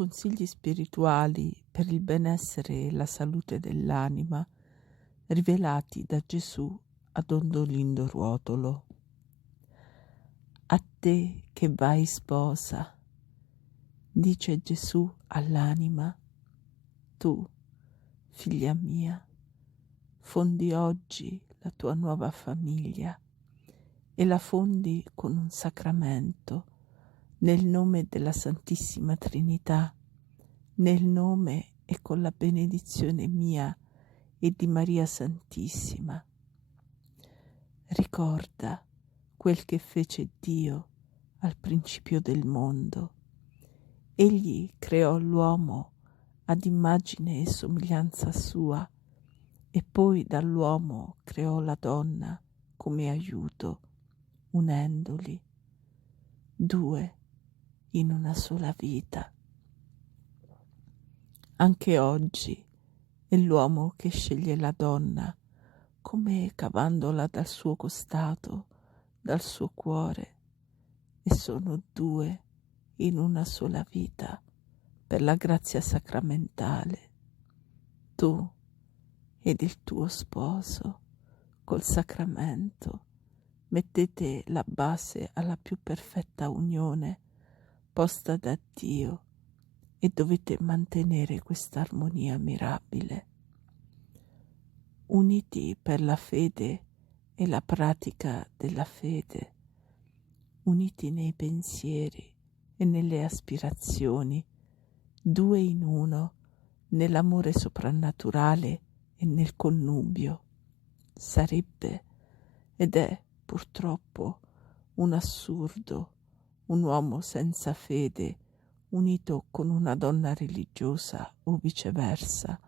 consigli spirituali per il benessere e la salute dell'anima rivelati da Gesù a Dondolindo Ruotolo. A te che vai sposa, dice Gesù all'anima, tu, figlia mia, fondi oggi la tua nuova famiglia e la fondi con un sacramento nel nome della Santissima Trinità, nel nome e con la benedizione mia e di Maria Santissima. Ricorda quel che fece Dio al principio del mondo. Egli creò l'uomo ad immagine e somiglianza sua e poi dall'uomo creò la donna come aiuto, unendoli, due in una sola vita. Anche oggi è l'uomo che sceglie la donna, come cavandola dal suo costato, dal suo cuore, e sono due in una sola vita per la grazia sacramentale. Tu ed il tuo sposo, col sacramento, mettete la base alla più perfetta unione posta da Dio e dovete mantenere questa armonia mirabile. Uniti per la fede e la pratica della fede, uniti nei pensieri e nelle aspirazioni, due in uno, nell'amore soprannaturale e nel connubio. Sarebbe, ed è purtroppo, un assurdo, un uomo senza fede unito con una donna religiosa o viceversa,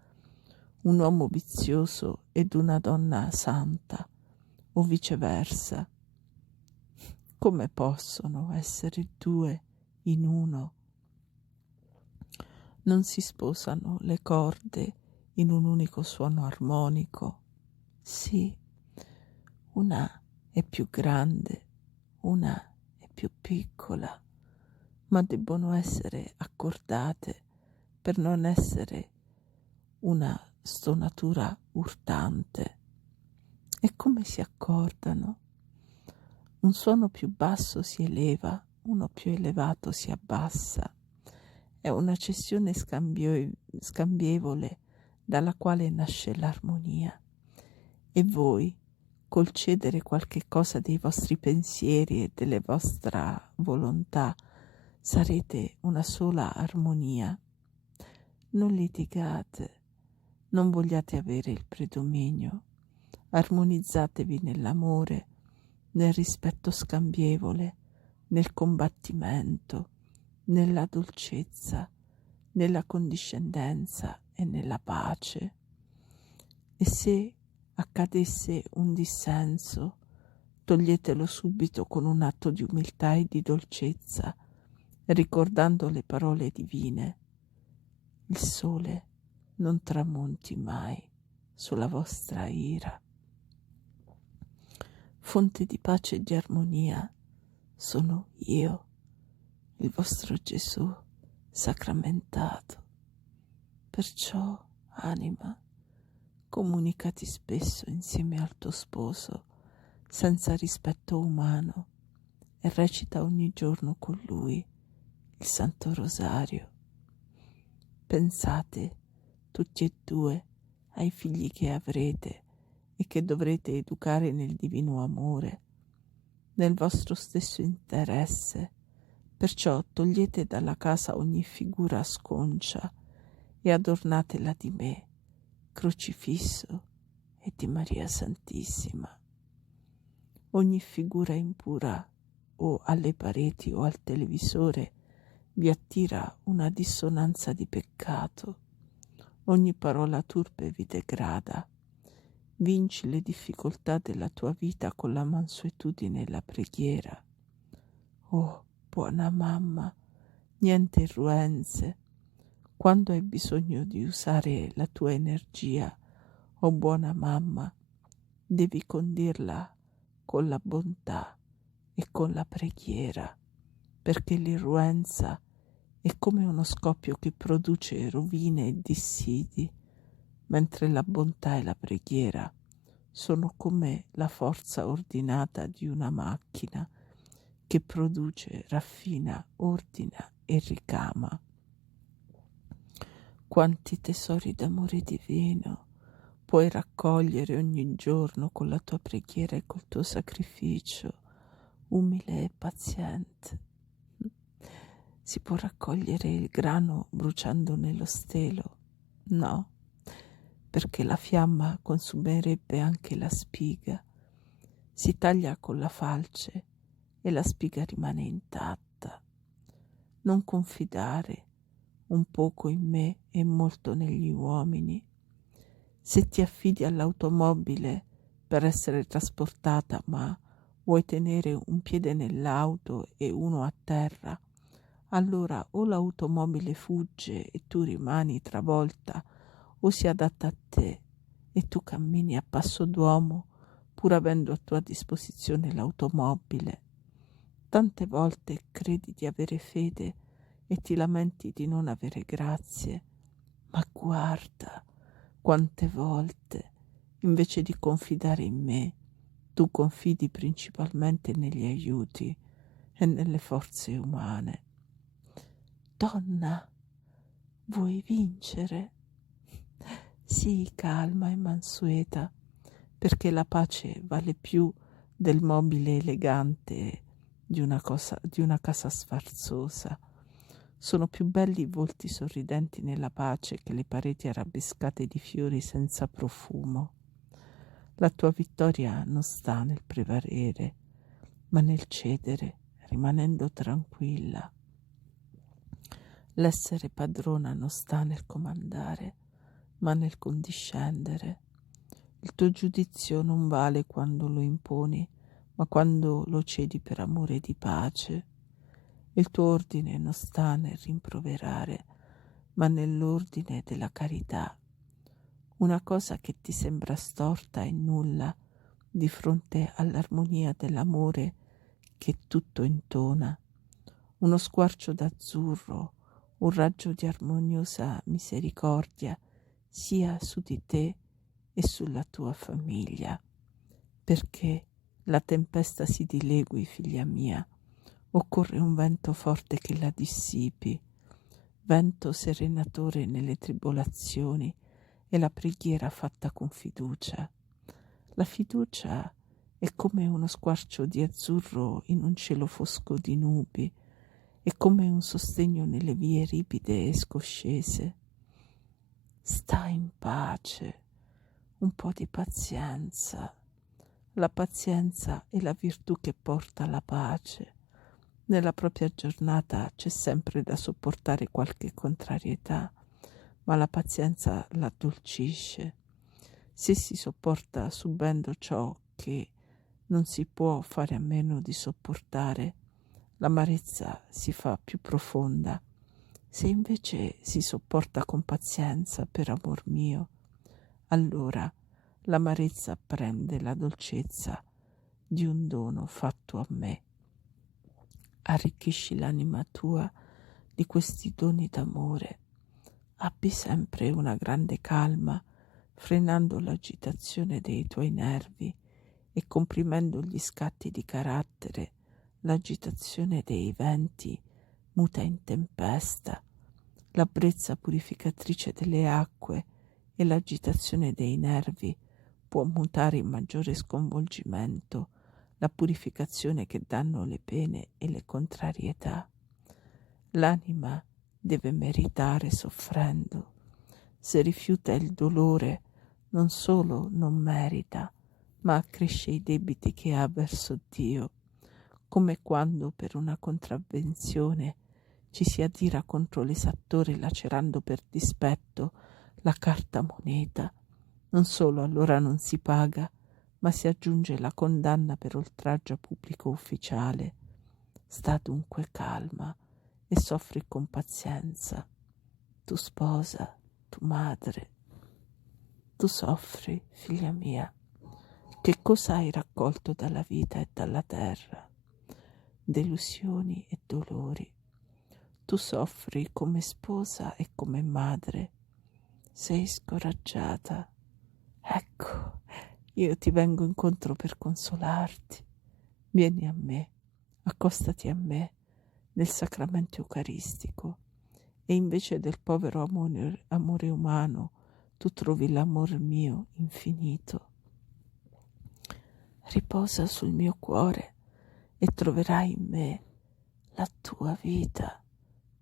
un uomo vizioso ed una donna santa o viceversa. Come possono essere due in uno? Non si sposano le corde in un unico suono armonico. Sì, una è più grande, una è più piccola, ma debbono essere accordate per non essere una stonatura urtante. E come si accordano? Un suono più basso si eleva, uno più elevato si abbassa. È una cessione scambievole dalla quale nasce l'armonia. E voi, col cedere qualche cosa dei vostri pensieri e della vostra volontà, sarete una sola armonia. Non litigate, non vogliate avere il predominio. Armonizzatevi nell'amore, nel rispetto scambievole, nel combattimento, nella dolcezza, nella condiscendenza e nella pace. E se accadesse un dissenso, toglietelo subito con un atto di umiltà e di dolcezza, ricordando le parole divine. Il sole non tramonti mai sulla vostra ira. Fonte di pace e di armonia sono io, il vostro Gesù sacramentato. Perciò, anima, comunicati spesso insieme al tuo sposo senza rispetto umano e recita ogni giorno con lui il Santo Rosario. Pensate tutti e due ai figli che avrete e che dovrete educare nel divino amore, nel vostro stesso interesse. Perciò togliete dalla casa ogni figura sconcia e adornatela di me, crocifisso e di Maria Santissima. Ogni figura impura o alle pareti o al televisore vi attira una dissonanza di peccato. Ogni parola turpe vi degrada. Vinci le difficoltà della tua vita con la mansuetudine e la preghiera. Oh, buona mamma, niente irruenze. Quando hai bisogno di usare la tua energia, oh buona mamma, devi condirla con la bontà e con la preghiera, perché l'irruenza è come uno scoppio che produce rovine e dissidi, mentre la bontà e la preghiera sono come la forza ordinata di una macchina che produce, raffina, ordina e ricama. Quanti tesori d'amore divino puoi raccogliere ogni giorno con la tua preghiera e col tuo sacrificio, umile e paziente. Si può raccogliere il grano bruciando nello stelo? No, perché la fiamma consumerebbe anche la spiga. Si taglia con la falce e la spiga rimane intatta. Non confidare un poco in me e molto negli uomini. Se ti affidi all'automobile per essere trasportata, ma vuoi tenere un piede nell'auto e uno a terra, allora o l'automobile fugge e tu rimani travolta, o si adatta a te e tu cammini a passo d'uomo, pur avendo a tua disposizione l'automobile. Tante volte credi di avere fede e ti lamenti di non avere grazie, ma guarda quante volte, invece di confidare in me, tu confidi principalmente negli aiuti e nelle forze umane. Donna, vuoi vincere? Sii calma e mansueta, perché la pace vale più del mobile elegante di una casa sfarzosa. Sono più belli i volti sorridenti nella pace che le pareti arabescate di fiori senza profumo. La tua vittoria non sta nel prevalere, ma nel cedere, rimanendo tranquilla. L'essere padrona non sta nel comandare, ma nel condiscendere. Il tuo giudizio non vale quando lo imponi, ma quando lo cedi per amore di pace. Il tuo ordine non sta nel rimproverare, ma nell'ordine della carità. Una cosa che ti sembra storta e nulla di fronte all'armonia dell'amore che tutto intona. Uno squarcio d'azzurro, un raggio di armoniosa misericordia sia su di te e sulla tua famiglia, perché la tempesta si dilegui, figlia mia. Occorre un vento forte che la dissipi, vento serenatore nelle tribolazioni e la preghiera fatta con fiducia. La fiducia è come uno squarcio di azzurro in un cielo fosco di nubi, è come un sostegno nelle vie ripide e scoscese. Sta in pace, un po' di pazienza. La pazienza è la virtù che porta alla pace. Nella propria giornata c'è sempre da sopportare qualche contrarietà, ma la pazienza l'addolcisce. Se si sopporta subendo ciò che non si può fare a meno di sopportare, l'amarezza si fa più profonda. Se invece si sopporta con pazienza per amor mio, allora l'amarezza prende la dolcezza di un dono fatto a me. Arricchisci l'anima tua di questi doni d'amore. Abbi sempre una grande calma, frenando l'agitazione dei tuoi nervi e comprimendo gli scatti di carattere. L'agitazione dei venti muta in tempesta, la brezza purificatrice delle acque e l'agitazione dei nervi può mutare in maggiore sconvolgimento, la purificazione che danno le pene e le contrarietà. L'anima deve meritare soffrendo. Se rifiuta il dolore, non solo non merita, ma accresce i debiti che ha verso Dio, come quando per una contravvenzione ci si adira contro l'esattore lacerando per dispetto la carta moneta. Non solo allora non si paga, ma si aggiunge la condanna per oltraggio a pubblico ufficiale. Sta dunque calma e soffri con pazienza. Tu sposa, tu madre, tu soffri, figlia mia. Che cosa hai raccolto dalla vita e dalla terra? Delusioni e dolori. Tu soffri come sposa e come madre. Sei scoraggiata. Ecco, io ti vengo incontro per consolarti. Vieni a me, accostati a me nel sacramento eucaristico e invece del povero amore umano tu trovi l'amor mio infinito. Riposa sul mio cuore e troverai in me la tua vita,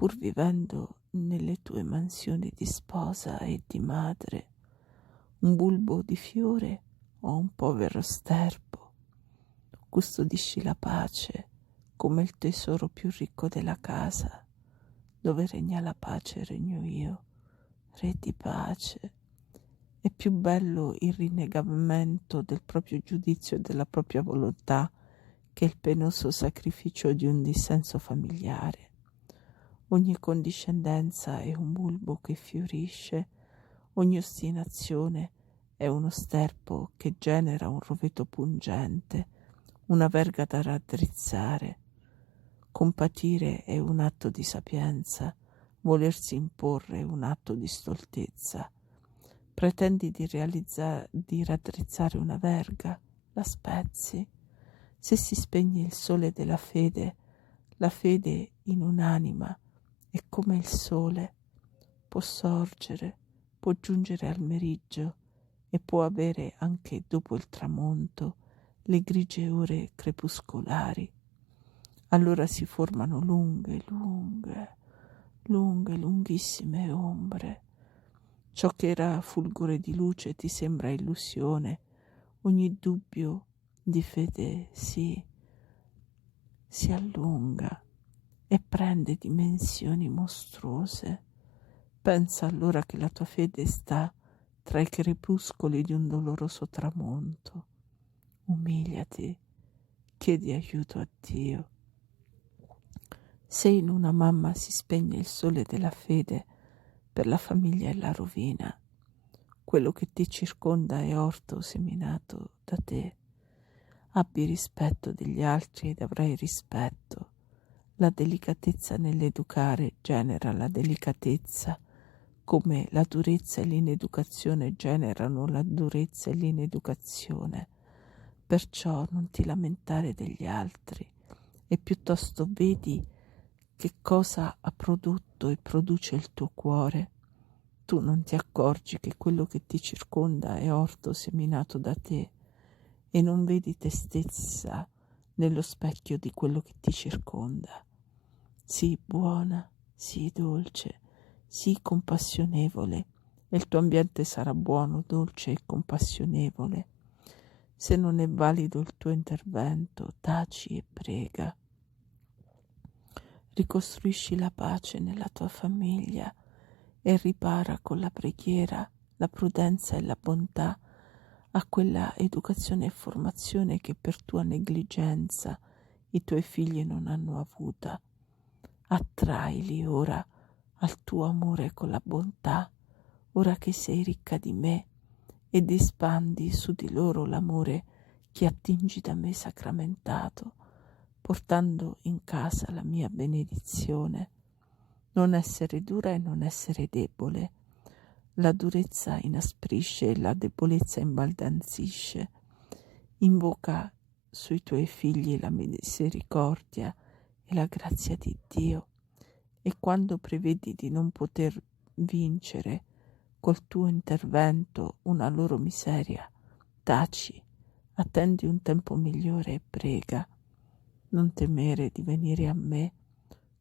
pur vivendo nelle tue mansioni di sposa e di madre, un bulbo di fiore o un povero sterpo. Custodisci la pace come il tesoro più ricco della casa. Dove regna la pace regno io, re di pace. È più bello il rinnegamento del proprio giudizio e della propria volontà che il penoso sacrificio di un dissenso familiare. Ogni condiscendenza è un bulbo che fiorisce, ogni ostinazione è uno sterpo che genera un roveto pungente, una verga da raddrizzare. Compatire è un atto di sapienza, volersi imporre è un atto di stoltezza. Pretendi di raddrizzare una verga, la spezzi. Se si spegne il sole della fede, la fede in un'anima è come il sole, può sorgere, può giungere al meriggio e può avere anche dopo il tramonto le grigie ore crepuscolari. Allora si formano lunghissime ombre. Ciò che era fulgore di luce ti sembra illusione, ogni dubbio di fede si allunga e prende dimensioni mostruose. Pensa allora che la tua fede sta tra i crepuscoli di un doloroso tramonto. Umiliati, chiedi aiuto a Dio. Se in una mamma si spegne il sole della fede, per la famiglia è la rovina. Quello che ti circonda è orto seminato da te. Abbi rispetto degli altri ed avrai rispetto. La delicatezza nell'educare genera la delicatezza, come la durezza e l'ineducazione generano la durezza e l'ineducazione. Perciò non ti lamentare degli altri e piuttosto vedi che cosa ha prodotto e produce il tuo cuore. Tu non ti accorgi che quello che ti circonda è orto seminato da te e non vedi te stessa nello specchio di quello che ti circonda. Sii buona, sii dolce, sii compassionevole e il tuo ambiente sarà buono, dolce e compassionevole. Se non è valido il tuo intervento, taci e prega. Ricostruisci la pace nella tua famiglia e ripara con la preghiera, la prudenza e la bontà a quella educazione e formazione che per tua negligenza i tuoi figli non hanno avuta. Attraili ora al tuo amore con la bontà, ora che sei ricca di me, ed espandi su di loro l'amore che attingi da me sacramentato, portando in casa la mia benedizione. Non essere dura e non essere debole. La durezza inasprisce e la debolezza imbaldanzisce. Invoca sui tuoi figli la misericordia e la grazia di Dio, e quando prevedi di non poter vincere col tuo intervento una loro miseria, taci, attendi un tempo migliore e prega. Non temere di venire a me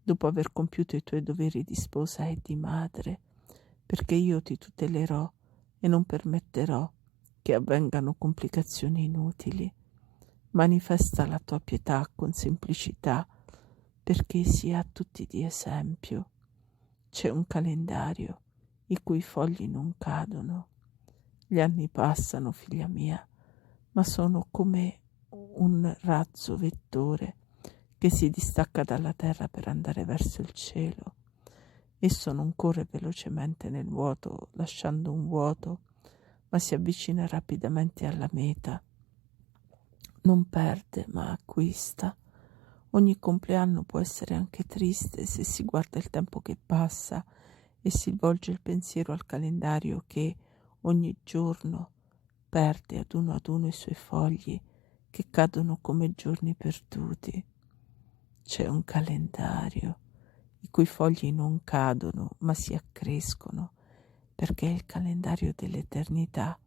dopo aver compiuto i tuoi doveri di sposa e di madre, perché io ti tutelerò e non permetterò che avvengano complicazioni inutili. Manifesta la tua pietà con semplicità, perché sia a tutti di esempio. C'è un calendario i cui fogli non cadono. Gli anni passano, figlia mia, ma sono come un razzo vettore che si distacca dalla terra per andare verso il cielo. Esso non corre velocemente nel vuoto, lasciando un vuoto, ma si avvicina rapidamente alla meta. Non perde, ma acquista. Ogni compleanno può essere anche triste se si guarda il tempo che passa e si volge il pensiero al calendario che ogni giorno perde ad uno i suoi fogli che cadono come giorni perduti. C'è un calendario i cui fogli non cadono ma si accrescono, perché è il calendario dell'eternità.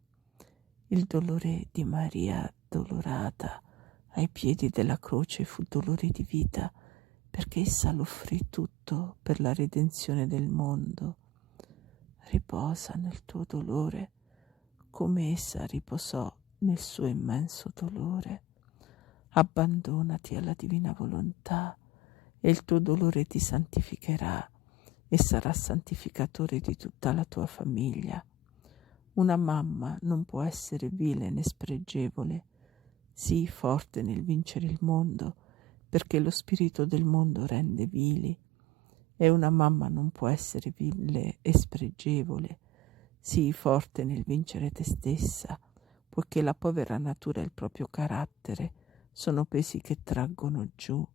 Il dolore di Maria addolorata ai piedi della croce fu dolore di vita, perché essa lo offrì tutto per la redenzione del mondo. Riposa nel tuo dolore, come essa riposò nel suo immenso dolore. Abbandonati alla divina volontà e il tuo dolore ti santificherà e sarà santificatore di tutta la tua famiglia. Una mamma non può essere vile né spregevole, sii forte nel vincere il mondo, perché lo spirito del mondo rende vili. E una mamma non può essere vile e spregevole, sii forte nel vincere te stessa, poiché la povera natura e il proprio carattere sono pesi che traggono giù,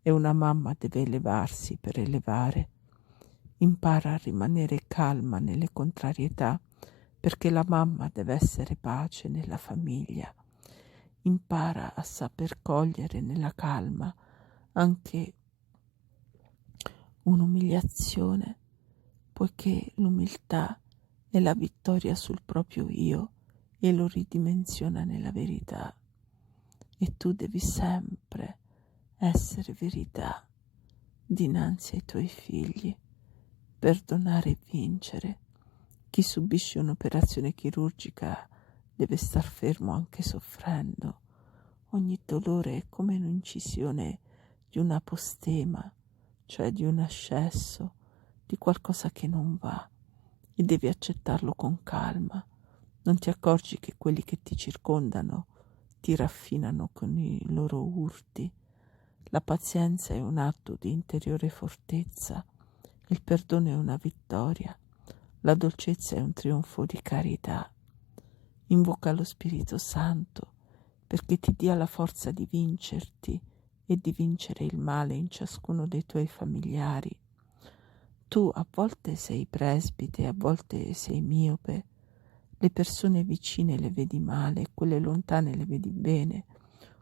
e una mamma deve elevarsi per elevare. Impara a rimanere calma nelle contrarietà, perché la mamma deve essere pace nella famiglia. Impara a saper cogliere nella calma anche un'umiliazione, poiché l'umiltà è la vittoria sul proprio io e lo ridimensiona nella verità. E tu devi sempre essere verità dinanzi ai tuoi figli, perdonare e vincere. Chi subisce un'operazione chirurgica deve star fermo anche soffrendo. Ogni dolore è come un'incisione di un apostema, cioè di un ascesso, di qualcosa che non va, e devi accettarlo con calma. Non ti accorgi che quelli che ti circondano ti raffinano con i loro urti. La pazienza è un atto di interiore fortezza, il perdono è una vittoria, la dolcezza è un trionfo di carità. Invoca lo Spirito Santo perché ti dia la forza di vincerti e di vincere il male in ciascuno dei tuoi familiari. Tu a volte sei presbite, a volte sei miope. Le persone vicine le vedi male, quelle lontane le vedi bene.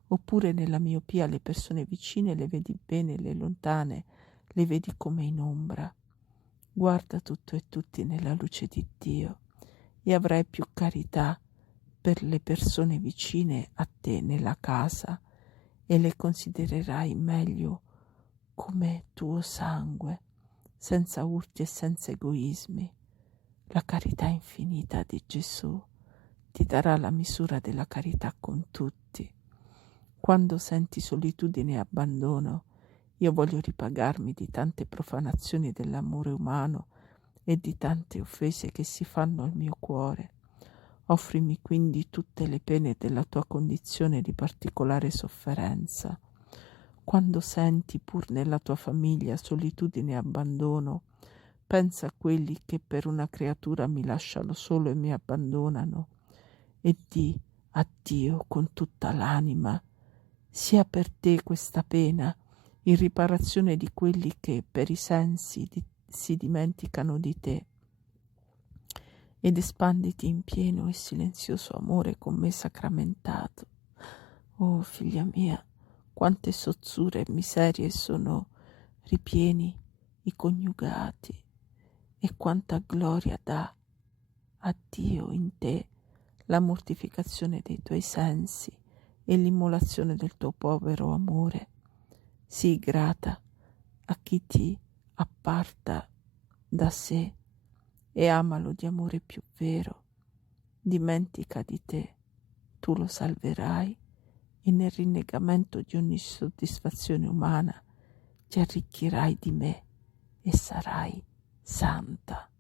Oppure nella miopia le persone vicine le vedi bene, le lontane le vedi come in ombra. Guarda tutto e tutti nella luce di Dio e avrai più carità per le persone vicine a te nella casa e le considererai meglio come tuo sangue, senza urti e senza egoismi. La carità infinita di Gesù ti darà la misura della carità con tutti. Quando senti solitudine e abbandono, io voglio ripagarmi di tante profanazioni dell'amore umano e di tante offese che si fanno al mio cuore. Offrimi quindi tutte le pene della tua condizione di particolare sofferenza. Quando senti pur nella tua famiglia solitudine e abbandono, pensa a quelli che per una creatura mi lasciano solo e mi abbandonano e di a Dio con tutta l'anima: sia per te questa pena in riparazione di quelli che per i sensi si dimenticano di te, ed espanditi in pieno e silenzioso amore con me sacramentato. Oh figlia mia, quante sozzure e miserie sono ripieni i coniugati, e quanta gloria dà a Dio in te la mortificazione dei tuoi sensi e l'immolazione del tuo povero amore. Sii grata a chi ti apparta da sé e amalo di amore più vero. Dimentica di te, tu lo salverai, e nel rinnegamento di ogni soddisfazione umana ti arricchirai di me e sarai santa.